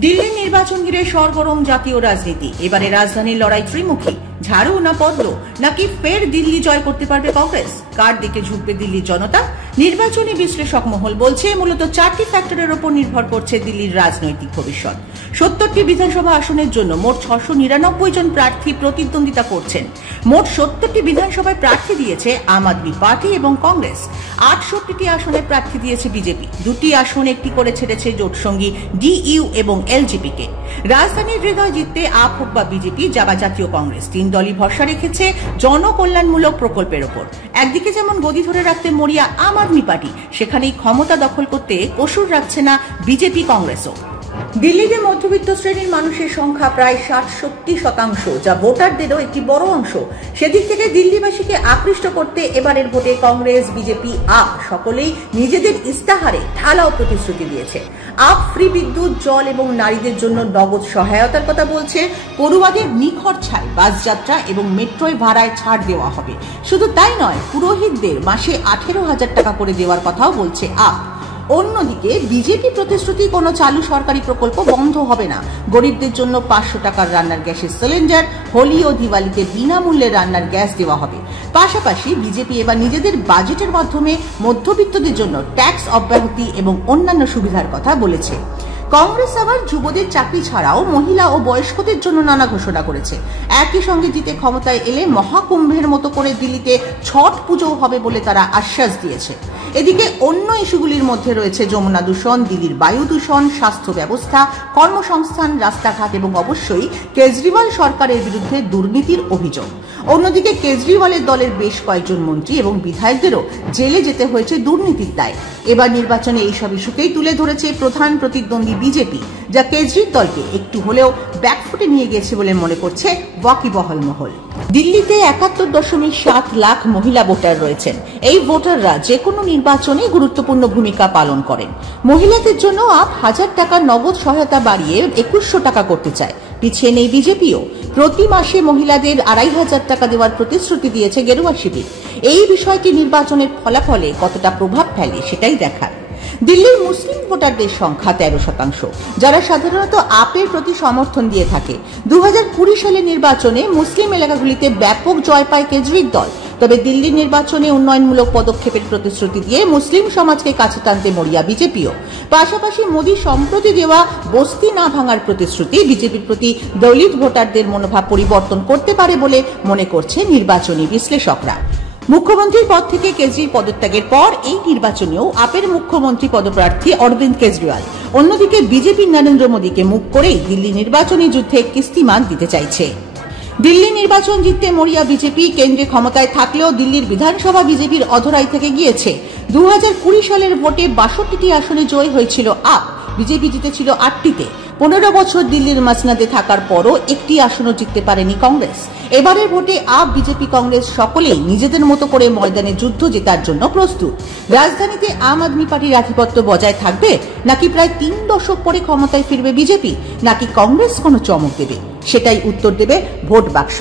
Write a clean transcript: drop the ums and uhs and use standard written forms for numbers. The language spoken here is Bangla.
দিল্লির নির্বাচন ঘিরে সরগরম জাতীয় রাজনীতি। এবারে রাজধানীর লড়াই ত্রিমুখী। ঝাড়ু না পদ্ম, নাকি ফের দিল্লি জয় করতে পারবে কংগ্রেস? কার দিকে ঝুঁকবে দিল্লির জনতা? নির্বাচনী বিশ্লেষক মহল বলছে মূলত 4টি ফ্যাক্টরের উপর নির্ভর করছে দিল্লির রাজনৈতিক ভবিষ্যৎ। 70টি বিধানসভা আসনের জন্য মোট 699 জন প্রার্থী প্রতিদ্বন্দ্বিতা করছেন। মোট 70টি বিধানসভায় প্রার্থী দিয়েছে আম আদমি পার্টি এবং কংগ্রেস। 68টি আসনে প্রার্থী দিয়েছে বিজেপি। 2টি আসন একটি করে ছেড়েছে জোটসঙ্গী ডিইউ এবং এলজেপি কে। রাজধানীর হৃদয় জিততে আপ হোক বা বিজেপি বা জাতীয় কংগ্রেস, 3 দলই ভরসা রেখেছে জনকল্যাণমূলক প্রকল্পের ওপর। একদিকে যেমন গদি ধরে রাখতে মরিয়া আম আদমি পার্টি, সেখানেই ক্ষমতা দখল করতে কসুর রাখছে না বিজেপি কংগ্রেসও। দিল্লিতে মধ্যবিত্ত শ্রেণীর মানুষের সংখ্যা প্রায় 60-70%, যা ভোটারদেরও একটি বড় অংশ। সেদিক থেকে দিল্লিবাসীকে আকৃষ্ট করতে এবারের ভোটে কংগ্রেস, বিজেপি, আপ সকলেই নিজেদের ইস্তাহারে ঢালাও প্রতিশ্রুতি দিয়েছে। আপ ফ্রি বিদ্যুৎ, জল এবং নারীদের জন্য নগদ সহায়তার কথা বলছে। পড়ুয়াদের নিখরচায় বাস যাত্রা এবং মেট্রোয় ভাড়ায় ছাড় দেওয়া হবে। শুধু তাই নয়, পুরোহিতদের মাসে 18,000 টাকা করে দেওয়ার কথাও বলছে আপ। অন্যদিকে বিজেপি প্রতিশ্রুতি, কোনো চালু সরকারি প্রকল্প বন্ধ হবে না। গরিবদের জন্য 500 টাকার রান্নার গ্যাসের সিলিন্ডার, হোলি ও দিওয়ালিতে বিনামূল্যে রান্নার গ্যাস দেওয়া হবে। পাশাপাশি বিজেপি এবার নিজেদের বাজেটের মাধ্যমে মধ্যবিত্তদের জন্য ট্যাক্স অব্যাহতি এবং অন্যান্য সুবিধার কথা বলেছে। কংগ্রেস আবার যুবদের চাকরি ছাড়াও মহিলা ও বয়স্কদের জন্য নানা ঘোষণা করেছে। একই সঙ্গে জিতে ক্ষমতায় এলে মহাকুম্ভের মতো করে দিল্লিতে ছট পুজো হবে বলে তারা আশ্বাস দিয়েছে। এদিকে অন্য ইস্যুগুলির মধ্যে রয়েছে যমুনা দূষণ, দিল্লির বায়ু দূষণ, স্বাস্থ্য ব্যবস্থা, কর্মসংস্থান, রাস্তাঘাট এবং অবশ্যই কেজরিওয়াল সরকারের বিরুদ্ধে দুর্নীতির অভিযোগ। অন্যদিকে কেজরিওয়ালের দলের বেশ কয়েকজন মন্ত্রী এবং বিধায়কদেরও জেলে যেতে হয়েছে দুর্নীতির দায়ে। এবার নির্বাচনে এইসব ইস্যুকেই তুলে ধরেছে প্রধান প্রতিদ্বন্দ্বী বিজেপি, যা কেজরির দলকে একটু হলেও ব্যাকফুটে নিয়ে গেছে বলে মনে করছে ওয়াকিবহাল মহল। দিল্লিতে 71.7 লাখ মহিলা ভোটার রয়েছেন। এই ভোটাররা যে কোনো নির্বাচনে গুরুত্বপূর্ণ ভূমিকা পালন করেন। মহিলাদের জন্য আপ 1000 টাকা নগদ সহায়তা বাড়িয়ে 2100 টাকা করতে চায়। পিছিয়ে নেই বিজেপিও। প্রতি মাসে মহিলাদের 2500 টাকা দেওয়ার প্রতিশ্রুতি দিয়েছে গেরুয়া শিবির। এই বিষয়টি নির্বাচনের ফলাফলে কতটা প্রভাব ফেলে সেটাই দেখার। দিল্লির মুসলিম ভোটারদের সংখ্যা 13%, যারা সাধারণত আপের প্রতি সমর্থন দিয়ে থাকে। 2020 সালের নির্বাচনে মুসলিম এলাকাগুলিতে ব্যাপক জয় পায় কেজরির দল। তবে দিল্লির নির্বাচনে উন্নয়নমূলক পদক্ষেপের প্রতিশ্রুতি দিয়ে মুসলিম সমাজকে কাছে টানতে মরিয়া বিজেপিও। পাশাপাশি মোদী সম্প্রতি দেওয়া বস্তি না ভাঙার প্রতিশ্রুতি বিজেপির প্রতি দলিত ভোটারদের মনোভাব পরিবর্তন করতে পারে বলে মনে করছে নির্বাচনী বিশ্লেষকরা। মুখ্যমন্ত্রীর পদ থেকে কেজরির পদত্যাগের পর এই নির্বাচনেও আপের মুখ্যমন্ত্রী পদপ্রার্থী অরবিন্দ কেজরিওয়াল। অন্যদিকে বিজেপি নরেন্দ্র মোদীকে মুখ করেই দিল্লি নির্বাচনী যুদ্ধে কিস্তিমান দিতে চাইছে। দিল্লি নির্বাচন জিততে মরিয়া বিজেপি। কেন্দ্রে ক্ষমতায় থাকলেও দিল্লির বিধানসভা বিজেপির অধরাই থেকে গিয়েছে। 2020 সালের ভোটে 62টি আসনে জয় হয়েছিল আপ। বিজেপি জিতেছিল 8টিতে। 15 বছর দিল্লির মাসনাদে থাকার পরও একটি আসনও জিততে পারেনি কংগ্রেস। এবারের ভোটে আপ, বিজেপি, কংগ্রেস সকলেই নিজেদের মতো করে ময়দানে যুদ্ধ জেতার জন্য প্রস্তুত। রাজধানীতে আম আদমি পার্টির আধিপত্য বজায় থাকবে, নাকি প্রায় 3 দশক পরে ক্ষমতায় ফিরবে বিজেপি, নাকি কংগ্রেস কোনো চমক দেবে, সেটাই উত্তর দেবে ভোট বাক্স।